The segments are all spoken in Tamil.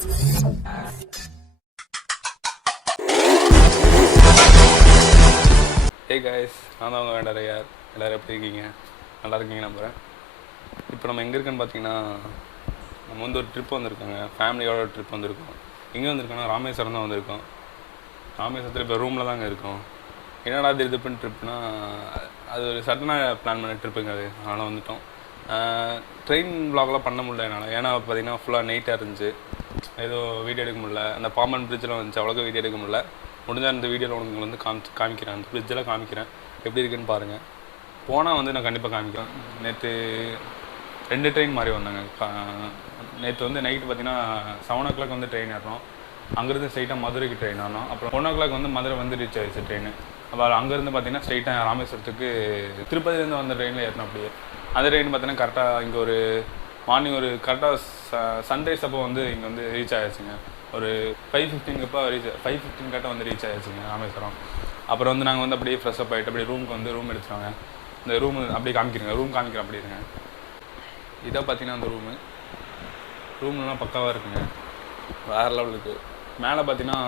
Hey guys, நான் தான் உங்கள் வேண்டாரையார். எல்லோரும் எப்படி இருக்கீங்க? நல்லா இருக்கீங்க நம்புகிறேன். இப்போ நம்ம எங்கே இருக்குன்னு பார்த்தீங்கன்னா, நம்ம வந்து ஒரு ட்ரிப் வந்திருக்கோங்க. ஃபேமிலியோட ட்ரிப் வந்திருக்கோம். எங்கே வந்திருக்கோன்னா ராமேஸ்வரம் தான் வந்திருக்கோம். ராமேஸ்வரத்தில் இப்போ ரூமில் தாங்க இருக்கோம். என்னடா திருப்புன்னு ட்ரிப்னா, அது ஒரு சடனாக பிளான் பண்ண ட்ரிப்புங்க அது. அதனால் வந்துவிட்டோம். ட்ரெயின் வ்ளாக்லாம் பண்ண முடியல என்னால். ஏன்னா பார்த்தீங்கன்னா ஃபுல்லாக நைட்டாக இருந்துச்சு. ஏதோ வீடியோ எடுக்க முடியல. அந்த பாம்பன் பிரிட்ஜில் வந்துச்சு, அவ்வளோக்கா வீடியோ எடுக்க முடியல. முடிஞ்சால் இந்த வீடியோவில் உங்களுக்கு வந்து காமிக்கிறேன். அந்த ஃப்ரிட்ஜெல்லாம் காமிக்கிறேன், எப்படி இருக்குன்னு பாருங்கள். போனால் வந்து நான் கண்டிப்பாக காமிக்கிறேன். நேற்று 2 ட்ரெயின் மாதிரி வந்தாங்க. நேற்று வந்து நைட்டு பார்த்தீங்கன்னா 7 o'clock வந்து ட்ரெயின் ஏறணும். அங்கேருந்து ஸ்ட்ரைட்டாக மதுரைக்கு ட்ரெயின் ஏறணும். அப்புறம் 1 o'clock வந்து மதுரை வந்து ரீச் ஆகிடுச்சு ட்ரெயின். அப்புறம் அங்கேருந்து பார்த்தீங்கன்னா ஸ்ட்ரைட்டாக ராமேஸ்வரத்துக்கு திருப்பதிலேருந்து வந்த ட்ரெயினில் ஏறணும். அப்படியே அந்த ட்ரெயின் பார்த்தீங்கன்னா கரெக்டாக இங்கே ஒரு மார்னிங் ஒரு கரெக்டாக சன்ரைஸ் அப்போ வந்து இங்கே வந்து ரீச் ஆகிடுச்சுங்க. ஒரு 5:15 5:15 கரெக்டாக வந்து ரீச் ஆகிடுச்சுங்க ராமேஸ்வரம். அப்புறம் வந்து நாங்கள் வந்து அப்படியே ஃப்ரெஷ்அப் ஆகிட்டு அப்படியே ரூமுக்கு வந்து ரூம் எடுத்துட்டாங்க. இந்த ரூம் அப்படியே காமிக்கிறேங்க, ரூம் காமிக்கிறேன் அப்படி இருங்க. இதை பார்த்தீங்கன்னா அந்த ரூம்லாம் பக்காவாக இருக்குங்க, வேறு லெவலுக்கு. மேலே பார்த்தீங்கன்னா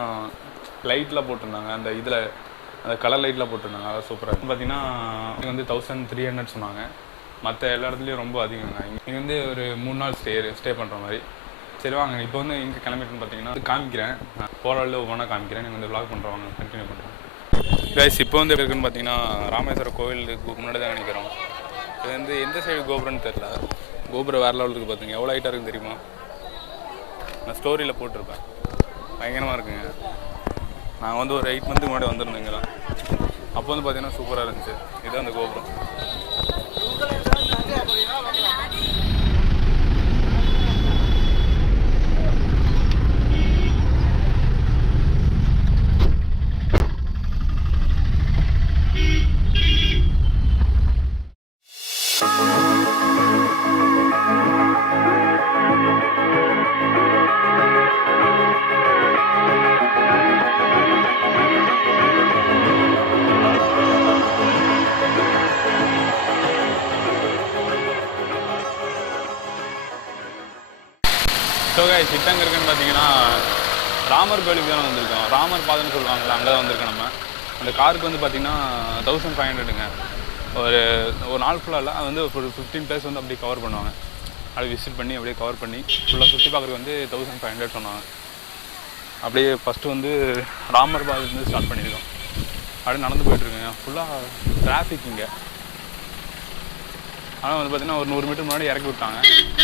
லைட்லாம் போட்டிருந்தாங்க, அந்த இதில் அந்த கலர் லைட்லாம் போட்டிருந்தாங்க, அதான் சூப்பராக இருக்குது. பார்த்தீங்கன்னா இங்கே வந்து 1300 சொன்னாங்க. மற்ற எல்லா இடத்துலையும் ரொம்ப அதிகங்க. இங்கே வந்து ஒரு 3 நாள் ஸ்டே பண்ணுற மாதிரி. சரி வாங்க, இப்போ வந்து இங்கே கிளம்பிட்டுன்னு பார்த்தீங்கன்னா காமிக்கிறேன், போகிற வழியில் ஒவ்வொன்றா காமிக்கிறேன். நீங்கள் வந்து வ்ளாக் பண்ணுறவாங்க, கண்டினியூ பண்ணுறேன். கைஸ் இப்போ வந்து இருக்குன்னு பார்த்தீங்கன்னா ராமேஸ்வரம் கோவிலுக்கு முன்னாடி தான் நினைக்கிறோம். இது வந்து எந்த சைடு கோபுரம்னு தெரில. கோபுரம் வேறு லெவலுக்கு பார்த்துங்க, எவ்வளோ ஹைட்டாக இருக்குன்னு தெரியுமா? நான் ஸ்டோரியில் போட்டிருப்பேன், பயங்கரமாக இருக்குங்க. நாங்கள் வந்து ஒரு 8 month முன்னாடி வந்திருந்தோங்க தான். அப்போ வந்து பார்த்தீங்கன்னா சூப்பராக இருந்துச்சு. இதுதான் அந்த கோபுரம். ஸோ கைஸ் இப்போ எங்கே இருக்குன்னு பார்த்தீங்கன்னா ராமர் கோயிலுக்கு தானே வந்திருக்கோம். ராமர் பாதைன்னு சொல்லுவாங்கள்ல, அங்கே தான் வந்திருக்கோம் நம்ம. அந்த காருக்கு வந்து பார்த்திங்கன்னா 1500ங்க. ஒரு நாள் ஃபுல்லாக இல்லை, அது வந்து ஒரு 15 place வந்து அப்படியே கவர் பண்ணுவாங்க. அப்படியே விசிட் பண்ணி அப்படியே கவர் பண்ணி ஃபுல்லாக சுற்றி பார்க்குறதுக்கு வந்து 1500 சொன்னாங்க. அப்படியே ஃபஸ்ட்டு வந்து ராமர் பாதையிலேருந்து ஸ்டார்ட் பண்ணியிருக்கோம். அப்படியே நடந்து போயிட்டுருக்குங்க. ஃபுல்லாக டிராஃபிக் இங்கே. ஆனால் வந்து பார்த்திங்கன்னா ஒரு 100 மீட்டர் முன்னாடி இறக்கி விட்டாங்க.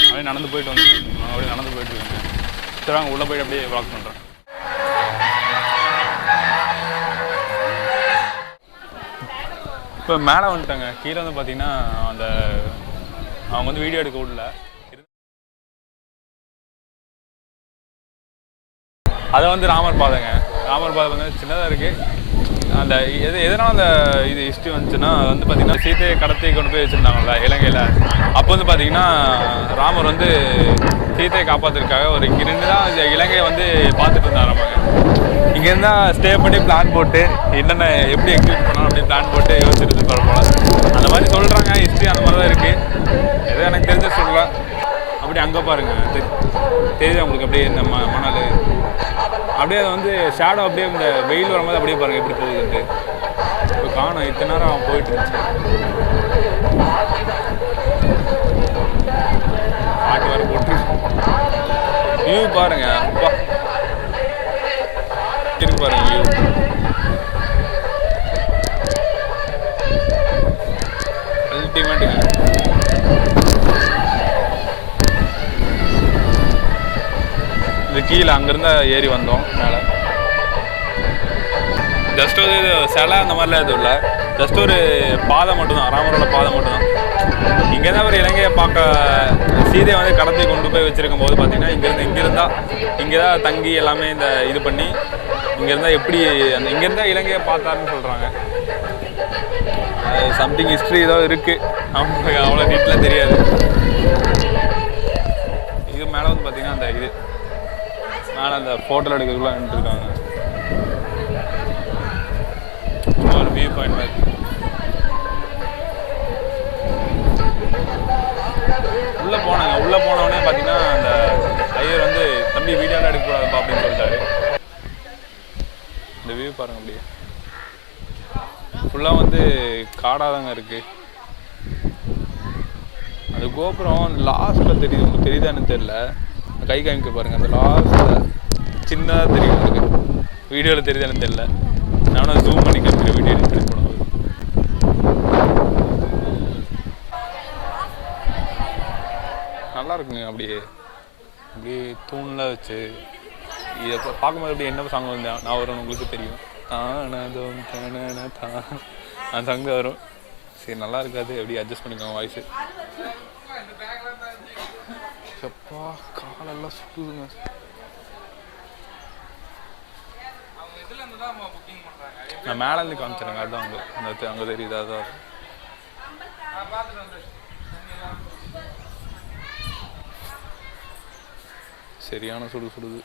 அப்படியே நடந்து போயிட்டு வந்து அப்படியே நடந்து போயிட்டுருக்காங்க. சரி வாங்க உள்ளே போய்ட்டு அப்படியே வாக் பண்ணுறேன். இப்போ மேலே வந்துட்டாங்க. கீழே வந்து பார்த்திங்கன்னா அவங்க வந்து வீடியோ எடுக்க விடல. அதை வந்து ராமர் பாதைங்க. ராமர் பாதை வந்து சின்னதாக இருக்குது. அந்த எதனால் அந்த இது ஹிஸ்ட்ரி வந்துச்சுன்னா, அது வந்து பார்த்திங்கன்னா சீதையை கடத்தி கொண்டு போய் வச்சுருந்தாங்கல்ல இலங்கையில். அப்போ வந்து பார்த்திங்கன்னா ராமர் வந்து சீதையை காப்பாற்றுறதுக்காக ஒரு இங்கிருந்து தான் இந்த இலங்கையை வந்து பார்த்துட்டு இருந்தார். நம்ம இங்கேருந்து தான் ஸ்டே பண்ணி பிளான் போட்டு என்னென்ன எப்படி எக்ஸிக்யூட் பண்ணணும் அப்படின்னு பிளான் போட்டு யோசிச்சுட்டு போல அந்த மாதிரி சொல்கிறாங்க. ஹிஸ்ட்ரி அந்த மாதிரி தான் இருக்குது. எதோ எனக்கு தெரிஞ்ச சொல்லலாம். அப்படி அங்கே பாருங்கள், தெரியுது உங்களுக்கு அப்படியே இந்த மணல் அப்படியே அதை வந்து ஷேடோ அப்படியே இந்த வெயில் வரும்போது அப்படியே பாருங்கள் எப்படி போகுதுன்ட்டு. இப்போ காணும், இத்தனை நேரம் அவன் போயிட்டு இருந்துச்சு. பாட்டு வேறு போட்டு வியூ பாருங்க, அப்பா இருக்கு பாருங்க வியூ. அல்டிமேட்டுங்க. இது கீழே அங்கேருந்து ஏறி வந்தோம் மேலே. ஜஸ்ட் ஒரு சிலை அந்த மாதிரிலாம் எதுவும் இல்லை, ஜஸ்ட் ஒரு பாதை மட்டும்தான், ராமரோட பாதை மட்டும்தான். இங்கேருந்து ஒரு இலங்கையை பார்க்க சீதையை வந்து கடத்தி கொண்டு போய் வச்சுருக்கும் போது பார்த்தீங்கன்னா இங்கே தான் தங்கி எல்லாமே இந்த இது பண்ணி இங்கேருந்தால் எப்படி இங்கேருந்தால் இலங்கையை பார்த்தாருன்னு சொல்கிறாங்க. சம்திங் ஹிஸ்ட்ரி ஏதோ இருக்குது, நமக்கு அவ்வளோ நீட்டில் தெரியாது. இது மேலே வந்து பார்த்திங்கன்னா அந்த இது மேலே அந்த ஃபோட்டோ எடுக்கிறதுக்குள்ள நின்றுருக்காங்க. ஒரு வியூ பாயிண்ட் மாதிரி. உள்ளே போனோடனே பார்த்தீங்கன்னா அந்த ஐயர் வந்து தம்பி வீடியோ வீடியோலாம் எடுக்கக்கூடாதுப்பா அப்படின்னு சொல்லிட்டாரு. இந்த வியூ பாருங்கள், அப்படியே ஃபுல்லாக வந்து காடாக தாங்க இருக்குது. அந்த கோபுரம் லாஸ்ட்டில் தெரியுது, உங்களுக்கு தெரியுதான்னு தெரில, கை காமிக்க பாருங்கள். அந்த லாஸ்ட்டில் சின்னதாக தெரியும் எனக்கு, வீடியோவில் தெரியுதான்னு தெரில. நானும் ஜூம் பண்ணி காமிக்கிறேன் வீடியோ எடிட் பண்ணி போடும்போது. நல்லா இருக்குங்க. அப்படியே அப்படியே தூண்லாம் வச்சு இதை பார்க்கும்போது அப்படியே என்ன சாங் வந்து நான் வரும்னு உங்களுக்கு தெரியும். அந்த சாங் தான் வரும். சரி, நல்லா இருக்காது, எப்படி அட்ஜஸ்ட் பண்ணிக்கோங்க வாய்ஸு. எப்பா காலெல்லாம் சுற்றுதுங்க. நான் மேலேருந்து காமிச்சிடுறேங்க, அதுதான் அங்கே அந்த அங்கே தெரியுது, அதுதான். சரியான சுடுது.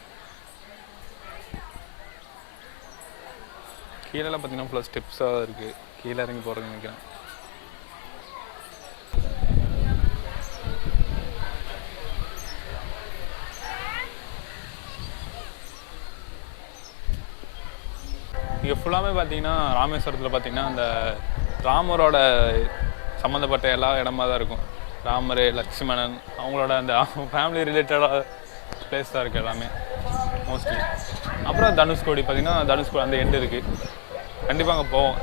கீழெல்லாம் பார்த்தீங்கன்னா ஃபுல்லாக ஸ்டெப்ஸாக இருக்குது. கீழே இறங்கி போகிறேன்னு நினைக்கிறேன். இங்கே ஃபுல்லாமே பார்த்தீங்கன்னா ராமேஸ்வரத்தில் பார்த்தீங்கன்னா அந்த ராமரோட சம்மந்தப்பட்ட எல்லா இடமா தான் இருக்கும். ராமர், லக்ஷ்மணன், அவங்களோட அந்த ஃபேமிலி ரிலேட்டடாக பிளேஸ் தான் இருக்குது எல்லாமே மோஸ்ட்லி. அப்புறம் தனுஷ்கோடி பார்த்தீங்கன்னா, தனுஷ்கோடி அந்த எண்டு இருக்குது. கண்டிப்பாக அங்கே போவோம்.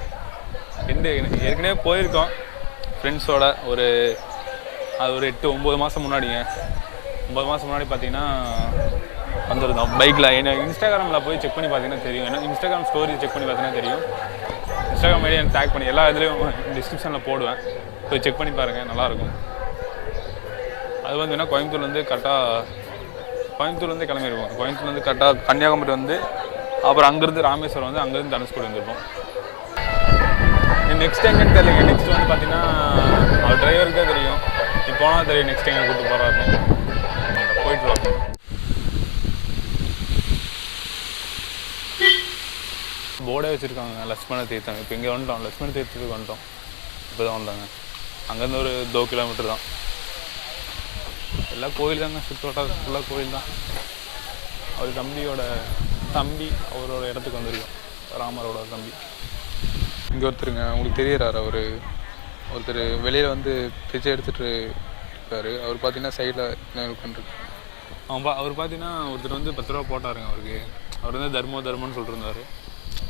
ஏற்கனவே போயிருக்கோம் ஃப்ரெண்ட்ஸோட. அது ஒரு 8-9 மாதம் முன்னாடிங்க. 9 மாதம் முன்னாடி பார்த்தீங்கன்னா வந்துருந்தோம் பைக்கில். இன்ஸ்டாகிராமில் போய் செக் பண்ணி பார்த்தீங்கன்னா தெரியும். ஏன்னா இன்ஸ்டாகிராம் ஸ்டோரி செக் பண்ணி பார்த்தீங்கன்னா தெரியும். இன்ஸ்டாகிராம் ஐடியா எனக்கு டேக் பண்ணி எல்லா இதுலேயும் டிஸ்கிரிப்ஷனில் போடுவேன், போய் செக் பண்ணி பாருங்கள், நல்லாயிருக்கும். அது வந்து என்ன, கோயம்புத்தூர்லேருந்து கிளம்பிடுவோம். கோயம்புத்தூர்லேருந்து கரெக்டாக கன்னியாகுமரி வந்து அப்புறம் அங்கேருந்து ராமேஸ்வரம் வந்து அங்கேருந்து தனுஷ்கோடி வந்துருப்போம். நெக்ஸ்ட் எங்கன்னு தெரியலைங்க. நெக்ஸ்ட் வந்து பார்த்தீங்கன்னா அவர் டிரைவருக்கு தான் தெரியும். நீ போனால் தெரியும் நெக்ஸ்ட் எங்கே கூப்பிட்டு போகிறாரு. போயிட்டு வரணும். போர்டே வச்சுருக்காங்க லக்ஷ்மண தீர்த்தம். இப்போ இங்கே வந்துட்டோம், லக்ஷ்மண தீர்த்தத்துக்கு வந்துட்டோம். இப்போ தான் வந்தாங்க. அங்கேருந்து ஒரு 2 கிலோமீட்டர் தான். எல்லாம் கோயில் தாங்க, சுற்றுவட்டாரம் ஃபுல்லாக கோயில் தான். அவர் தம்பி அவரோட இடத்துக்கு வந்திருக்கோம், ராமரோட தம்பி. இங்கே ஒருத்தருங்க, உங்களுக்கு தெரியறாரு, ஒருத்தர் வெளியில் வந்து பிச்சை எடுத்துகிட்டு இருக்கார். அவர் பார்த்தீங்கன்னா சைடில் உட்காந்துருக்கு. அவர் பார்த்தீங்கன்னா ஒருத்தர் வந்து 10 ரூபா போட்டாருங்க அவருக்கு. அவர் வந்து தர்மம்னு சொல்லிருந்தார்.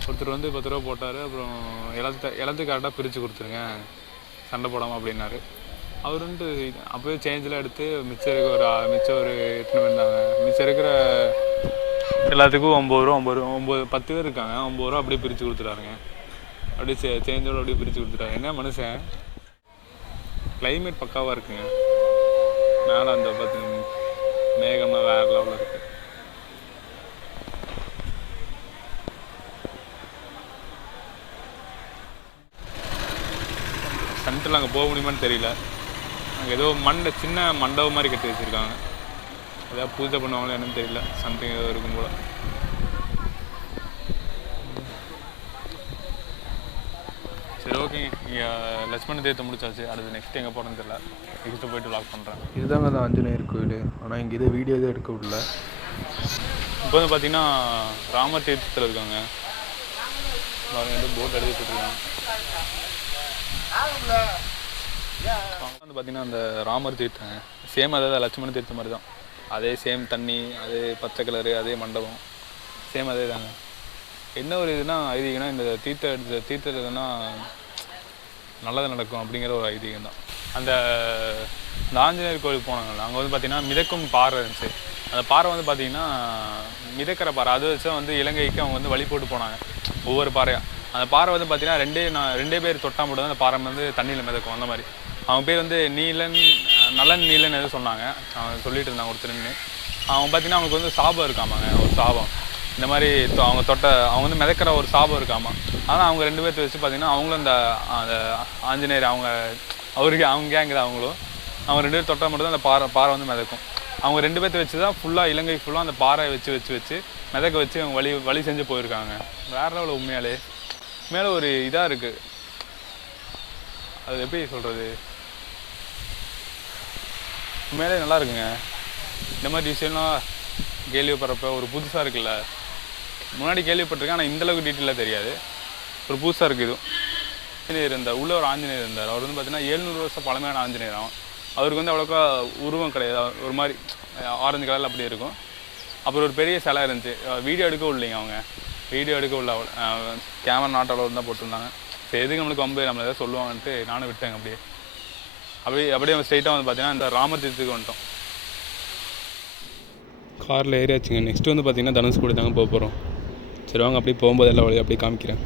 ஒருத்தர் வந்து 10 ரூபா போட்டார். அப்புறம் எல்லாத்துக்கும் கரெக்டாக பிரித்து கொடுத்துருங்க, சண்டை போடாமல் அப்படின்னாரு. அவர் வந்துட்டு அப்போயே சேஞ்செலாம் எடுத்து மிச்சம் ஒரு எத்தனை வந்தாங்க, மிச்சம் இருக்கிற எல்லாத்துக்கும் 9 ரூபா 10 பேர் இருக்காங்க, 9 ரூபா அப்படியே பிரித்து கொடுத்துட்டாருங்க. அப்படியே சேஞ்சோடு அப்படியே பிரித்து கொடுத்துட்டாரு. என்ன மனுஷன். கிளைமேட் பக்காவாக இருக்குங்க. மேலே அந்த பார்த்தீங்கன்னா மேகமாக வேறு லெவலில் இருக்குது. சென்டரில் அங்கே போக முடியுமான்னு தெரியல. அங்கே ஏதோ சின்ன மண்டபம் மாதிரி கட்டி வச்சுருக்காங்க. ஏதாவது பூஜை பண்ணுவாங்களோ என்னன்னு தெரியல. சம்திங் ஏதோ இருக்கும் போல். சரி, ஓகேங்க. இங்கே லக்ஷ்மண தீர்த்தம் முடிச்சாச்சு. அடுத்து நெக்ஸ்ட் எங்கே போகிறேன்னு தெரியல. நெக்ஸ்ட்டு போய்ட்டு வ்ளாக் பண்ணுறேன். இதுதாங்க அந்த ஆஞ்சநேயர் கோயில். ஆனால் இங்கே இதே வீடியோ எதுவும் எடுக்க விடல. இப்போ வந்து பார்த்தீங்கன்னா ராமர் தீர்த்தத்தில் இருக்காங்க. போட் எடுத்துட்டு இருக்காங்க. வந்து பார்த்தீங்கன்னா அந்த ராமர் தீர்த்தங்க சேம், அதாவது லட்சுமண தீர்த்தம் மாதிரி தான். அதே சேம் தண்ணி, அதே பச்சை கலரு, அதே மண்டபம், சேம் அதே தாங்க. என்ன ஒரு இதுனா ஐதீகம்னா, இந்த தீர்த்தத்துலன்னா நல்லது நடக்கும் அப்படிங்கிற ஒரு ஐதீகம் தான். அந்த ஆஞ்சநேயர் கோயிலுக்கு போனாங்கல்ல, அங்கே வந்து பார்த்தீங்கன்னா மிதக்கும் பாறை இருந்துச்சு. அந்த பாறை வந்து பார்த்தீங்கன்னா மிதக்கிற பாறை. அது வச்சு வந்து இலங்கைக்கு அவங்க வந்து வழி போட்டு போனாங்க ஒவ்வொரு பாறையாக. அந்த பாறை வந்து பார்த்தீங்கன்னா ரெண்டே பேர் தொட்டா மட்டும் தான் அந்த பாறை வந்து தண்ணியில் மிதக்கும். அந்த மாதிரி அவங்க பேர் வந்து நலன் நீலன் எதுவும் சொன்னாங்க. அவங்க சொல்லிட்டு இருந்தாங்க ஒருத்தருன்னு. அவங்க பார்த்தீங்கன்னா அவங்களுக்கு வந்து சாபம் இருக்காமாங்க, ஒரு சாபம். இந்த மாதிரி அவங்க வந்து மிதக்கிற ஒரு சாபம் இருக்காமா. ஆனால் அவங்க 2 பேர்த்த வச்சு பார்த்தீங்கன்னா அவங்களும் அந்த ஆஞ்சநேயர் அவங்க கேங்குது. அவங்களும் அவங்க 2 பேர் தொட்டால் மட்டும் தான் அந்த பாறை வந்து மிதக்கும். அவங்க 2 பேர்த்த வச்சு தான் ஃபுல்லாக இலங்கை ஃபுல்லாக அந்த பாறையை வச்சு மிதக்க வச்சு அவங்க வழி செஞ்சு போயிருக்காங்க. வேறு லெவலில் உண்மையாலே மேலே ஒரு இதாக இருக்குது. அது எப்படி சொல்கிறது, உண்மையாலே நல்லா இருக்குங்க. இந்த மாதிரி விஷயம்லாம் கேள்விப்படுறப்ப ஒரு புதுசாக இருக்குல்ல. முன்னாடி கேள்விப்பட்டிருக்கேன், ஆனால் இந்தளவுக்கு டீட்டெயிலாக தெரியாது. ஒரு புதுசாக இருக்குது இதுவும். ஆஞ்சநேயர் இருந்தார், உள்ள ஒரு ஆஞ்சநேயர் இருந்தார். அவர் வந்து பார்த்தீங்கன்னா 700 வருஷம் பழமையான ஆஞ்சநேயர். அவருக்கு வந்து அவ்வளோக்கா உருவம் கிடையாது, ஒரு மாதிரி ஆரஞ்சு கலரில் அப்படி இருக்கும். அப்புறம் ஒரு பெரிய சிலை இருந்துச்சு. வீடியோ எடுக்க இல்லைங்க, அவங்க வீடியோ எடுக்க உள்ள கேமரா நாட் அலோவ் தான் போட்டிருந்தாங்க. சரி எதுக்கு நம்மளுக்கு வம்பு, நம்மளை எதாவது சொல்லுவாங்கன்ட்டு நானும் விட்டேங்க. அப்படியே ஸ்ட்ரைட்டாக வந்து பார்த்தீங்கன்னா இந்த ராமதீர்த்துக்கு வந்துட்டோம். காரில் ஏறியாச்சுங்க. நெக்ஸ்ட்டு வந்து பார்த்தீங்கன்னா தனுஷ்கோடி தாங்க போக போகிறோம். சரி வாங்க அப்படியே போகும்போது எல்லாம் வழியாக அப்படியே காமிக்கிறேன்.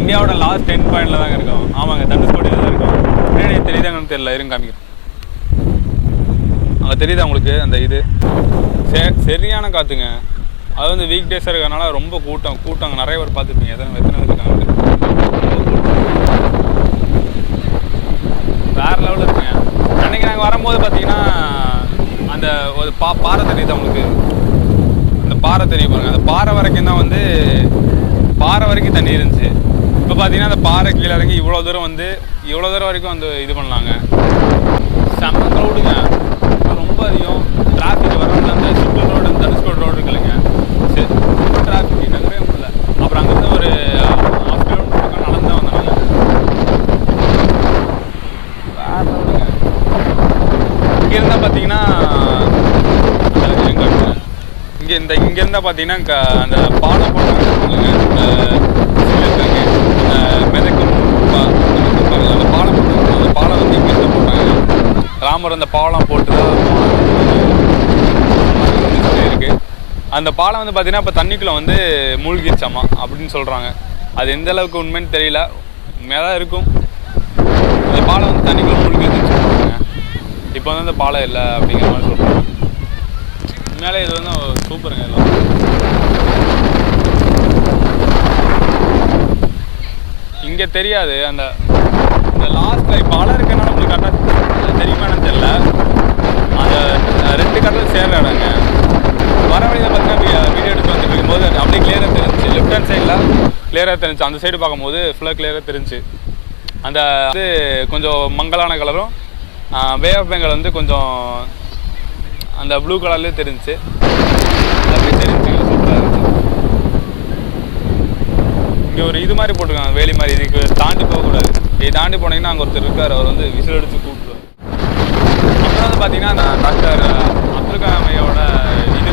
இந்தியாவோட லாஸ்ட் 10 பாயிண்டில் தாங்க இருக்கும். ஆமாங்க, தனுஷ்கோடியில் தான் இருக்கும். முன்னாடி தெரியுதாங்கன்னு தெரியல, இருங்க காமிக்கிறேன். அங்கே தெரியுதா உங்களுக்கு அந்த இது? சரியான காற்றுங்க. அது வந்து வீக் டேஸாக இருக்கிறதுனால ரொம்ப கூட்டம் நிறைய பேர் பார்த்துருப்பீங்க. எத்தனை பேர் இருக்காங்க, வேறு லெவலில் இருக்குங்க. அன்றைக்கி நாங்கள் வரும்போது பார்த்தீங்கன்னா அந்த ஒரு பாறை தெரியுது உங்களுக்கு, அந்த பாறை தெரியும் பாருங்க. அந்த பாறை வரைக்கும் தான் வந்து பாறை வரைக்கும் தண்ணி இருந்துச்சு. இப்போ பார்த்தீங்கன்னா அந்த பாறை கீழே இறங்கி இவ்வளோ தூரம் வரைக்கும் வந்து இது பண்ணலாங்க. செம்ம க்ரௌடுங்க, ரொம்ப அதிகம். டிராஃபிக் வரவங்க அந்த சுற்று ரோடு, தனுஷ்கோடி ரோடு இருக்கு இல்லைங்க, சரி ரொம்ப டிராஃபிக், நகரவே முடியல. அப்புறம் அங்கேருந்து ஒரு 1/2 கிலோமீட்டர் நடந்து தான் வந்தாங்க. வேறு ரோடுங்க. இங்கே இருந்தால் பார்த்தீங்கன்னா இங்கே இருந்தால் பார்த்தீங்கன்னா அந்த பாலம் போட்டாங்க மிதக்கும் அந்த பாலம் போட்டாங்க. அந்த பாலம் வந்து இங்கே இருந்து போட்டாங்க. ராமர் அந்த பாலம் போட்டு தான் இருக்கு. அந்த பாலம் வந்து பார்த்தீங்கன்னா இப்போ தண்ணிக்குள்ளே வந்து மூழ்கிடுச்சாமா அப்படின்னு சொல்கிறாங்க. அது எந்த அளவுக்கு உண்மைன்னு தெரியல, உண்மையாக தான் இருக்கும். அந்த பாலம் வந்து தண்ணிக்குள்ளே மூழ்கிடுச்சுன்னு சொல்கிறாங்க. இப்போ வந்து அந்த பாலம் இல்லை அப்படிங்கிற மாதிரி சொல்கிறாங்க. உண்மையாலே இது வந்து சூப்பருங்க. எல்லாம் இங்கே தெரியாது. அந்த லாஸ்ட்டில் இப்போ அலை இருக்கனால உங்களுக்கு கரெக்டாக தெரியுமான்னு தெரியல. அந்த 2 கடல் சேர்ற இடங்க. வர வழியில் பார்த்தீங்கன்னா வீடியோ எடுத்து வந்துட்டு இருக்கும்போது அப்படியே கிளியராக தெரிஞ்சு, லெஃப்ட் ஹேண்ட் சைடில் கிளியராக தெரிஞ்சு. அந்த சைடு பார்க்கும்போது ஃபுல்லாக கிளியராக தெரிஞ்சு. அந்த வந்து கொஞ்சம் மங்கலான கலரும், பே ஆஃப் பெங்கால் வந்து கொஞ்சம் அந்த ப்ளூ கலர்லேயே தெரிஞ்சு. அப்படியே தெரிஞ்சுங்க, சூப்பராக இருந்துச்சு. இங்கே ஒரு இது மாதிரி போட்டிருக்காங்க, வேலி மாதிரி. இதுக்கு தாண்டி போகக்கூடாது. இதை தாண்டி போனீங்கன்னா அங்கே ஒருத்தர் இருக்கார், அவர் வந்து விசில் அடித்து கூப்பிடுவார். அப்புறம் வந்து பார்த்தீங்கன்னா நான் டாக்டர் அப்துல் கலாம் ஐயாவோட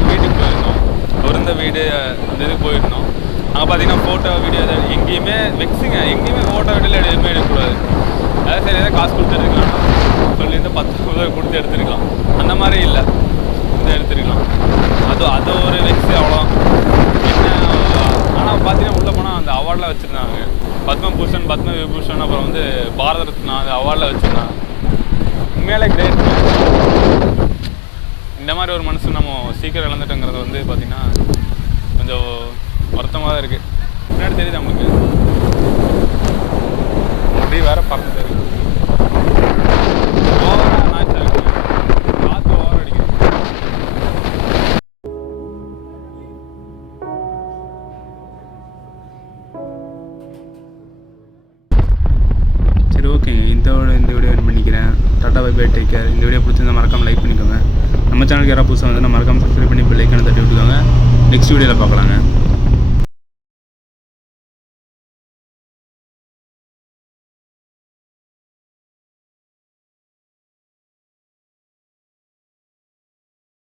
வீட்டுக்கு போயிருந்தோம். அவர் இருந்த வீடு அந்த இதுக்கு போயிருந்தோம். அங்கே பார்த்தீங்கன்னா ஃபோட்டோ வீடியோ எங்கேயுமே வெக்ஸுங்க, எங்கேயுமே ஃபோட்டோ வீடியோவில் எதுவுமே எடுக்கக்கூடாது. அதாவது சரி எதாவது காசு கொடுத்து எடுத்துக்கலாம் சொல்லிட்டு 10 ரூபாய் கொடுத்து எடுத்துருக்கலாம். அந்த மாதிரி இல்லை, இந்த எடுத்துருக்கலாம். அது ஒரு வெக்ஸு, அவ்வளோ என்ன. ஆனால் பார்த்தீங்கன்னா உள்ளே போனால் அந்த அவார்டெலாம் வச்சுருந்தாங்க. பத்மபூஷன், பத்ம விபூஷன், அப்புறம் வந்து பாரத ரத்னா அந்த அவார்டில் வச்சுருந்தாங்க. உண்மையிலே கிரேட். இந்த மாதிரி ஒரு மனுஷன் நம்ம சீக்கிரம் இழந்துட்டோங்கிறது வந்து பார்த்திங்கன்னா கொஞ்சம் வருத்தமாக தான் இருக்குது. முன்னாடி தெரியுது நமக்கு அப்படியே வேறு பார்க்க தெரியும். ஓவராக நாய்ச்சா இருக்குது, காற்று ஓவர் அடிக்குது. சரி ஓகே, இந்த வீடியோ என் பண்ணிக்கிறேன். Tata bye bye, take care. இந்த வீடியோ பிடிச்சிருந்தா மறக்காம சேனலுக்கு யாராவது புதுசாக வந்து மறக்காமல் சப்ஸ்கிரைப் பண்ணி பெல் ஐக்கானை தட்டி விட்டுக்கோங்க. நெக்ஸ்ட் வீடியோவில் பார்க்கலாங்க.